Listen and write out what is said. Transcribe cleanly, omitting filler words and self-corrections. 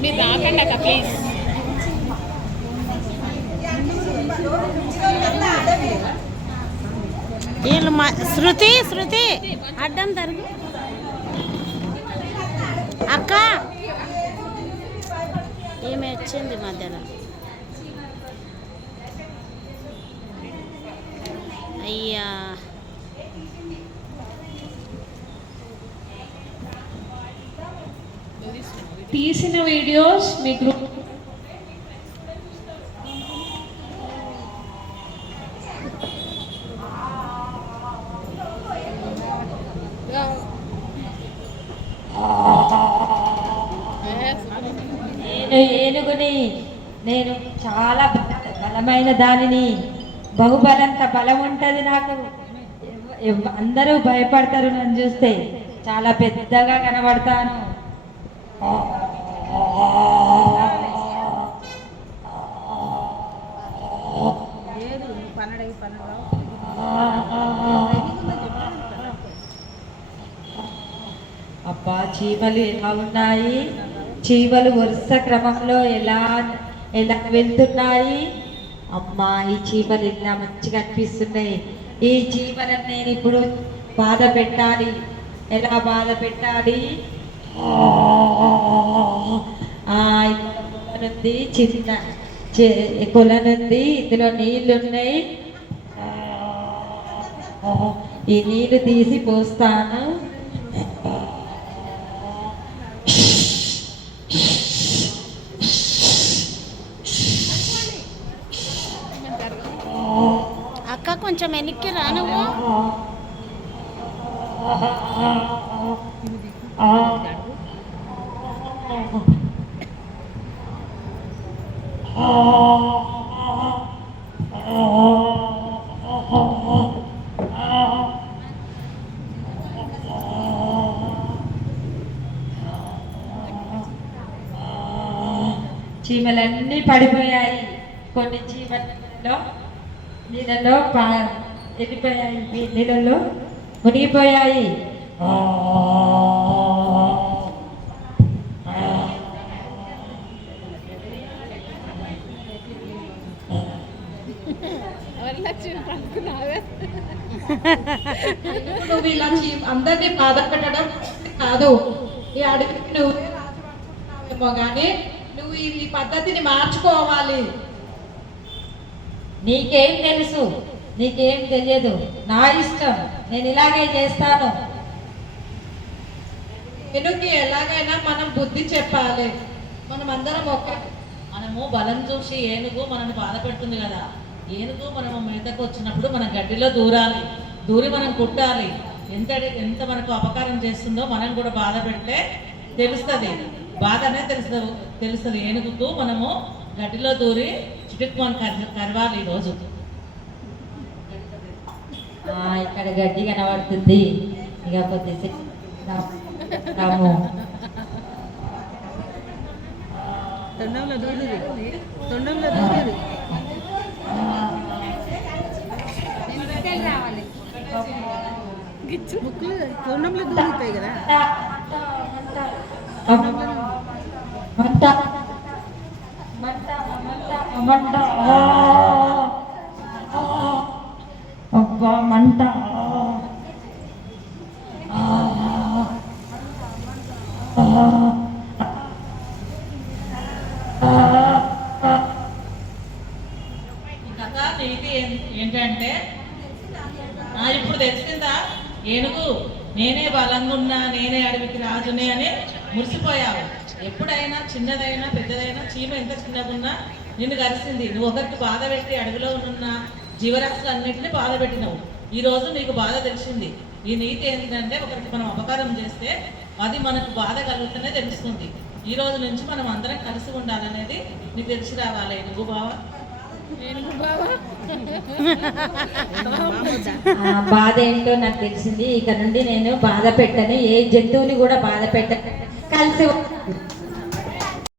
మీరు రాకండి అక్క ప్లీజ్. వీళ్ళు శృతి శృతి అడ్డం తరుగు అక్క. ఈమె వచ్చింది మధ్యలో. అయ్యా తీసిన వీడియోస్ మీ గ్రూప్ ఏనుగుని నేను చాలా బలమైన దానిని, బహుబలంత బలం ఉంటుంది నాకు. అందరూ భయపడతారు నన్ను చూస్తే, చాలా పెద్దగా కనబడతాను. అబ్బా చీమలు ఎలా ఉన్నాయి, చీమలు వరుస క్రమంలో ఎలా ఎలా వెళ్తున్నాయి. అమ్మా ఈ చీమలు ఇలా మంచిగా అనిపిస్తున్నాయి. ఈ చీమలను నేను ఇప్పుడు బాధ పెట్టాలి. ఎలా బాధ పెట్టాలి? కొలనుంది, చిన్న కొలనుంది, ఇందులో నీళ్ళు ఉన్నాయి. ఈ నీళ్ళు తీసి పోస్తాను. అక్క కొంచెం వెనక్కి రా నువ్వు. చీమలన్నీ పడిపోయాయి. కొన్ని చీమలలో నీళ్ళలో వెళ్ళిపోయాయి, నీళ్ళలో మునిగిపోయాయి. నువ్వు ఇలా అందరినీ బాధ పెట్టడం కాదు. ఈ అడవికి నువ్వే రాజుమో కానీ నువ్వు ఈ పద్ధతిని మార్చుకోవాలి. నీకేం తెలుసు? నీకేం తెలియదు. నా ఇష్టం, నేను ఇలాగే చేస్తాను. ఏనుగుకి ఎలాగైనా మనం బుద్ధి చెప్పాలి. మనం అందరం మనము బలం చూసి ఏనుగు మనల్ని బాధ పెడుతుంది కదా. ఏనుగు మనము మీదకు వచ్చినప్పుడు మన గడ్డిలో దూరాలి, దూరి మనం కుట్టాలి. ఎంత ఎంత మనకు అపకారం చేస్తుందో మనం కూడా బాధ పెడితే తెలుస్తుంది. బాధ అనేది తెలుస్తుంది ఏనుగుకు. మనము గడ్డిలో దూరి చుట్టుకు మనం కరవాలి. ఈరోజు ఇక్కడ గడ్డి కనబడుతుంది. ఇక కొద్దిసేపు రాము. తొండంలో దూరేది, తొండంలో దూరేది. గిచ్చు ముక్కులు తొండంలో దూరుతాయి కదా. మంట మంట అబ్బా మంట. కథ నీతి ఏంటంటే, ఇప్పుడు తెలిసిందా ఏనుగు నేనే బలంగా ఉన్నా, నేనే అడవికి రాజునే అని మురిసిపోయావు. ఎప్పుడైనా చిన్నదైనా పెద్దదైనా చీమ ఎంత చిన్నగున్నా నిన్ను కలిసింది. నువ్వు ఒకరికి బాధ పెట్టి అడవిలో ఉన్న జీవరాశులు అన్నింటినీ బాధ పెట్టినావు. ఈరోజు నీకు బాధ తెలిసింది. ఈ నీతి ఏంటంటే, ఒకరికి మనం అపకారం చేస్తే అది మనకు బాధ కలుగుతూనే తెలుస్తుంది. ఈ రోజు నుంచి మనం అందరం కలిసి ఉండాలనేది నీకు తెలిసి రావాలి. ఏనుగు బావ, బాధ ఏంటో నాకు తెలిసింది. ఇక నుండి నేను బాధ పెట్టను, ఏ జంతువుని కూడా బాధ పెట్టను. కలిసి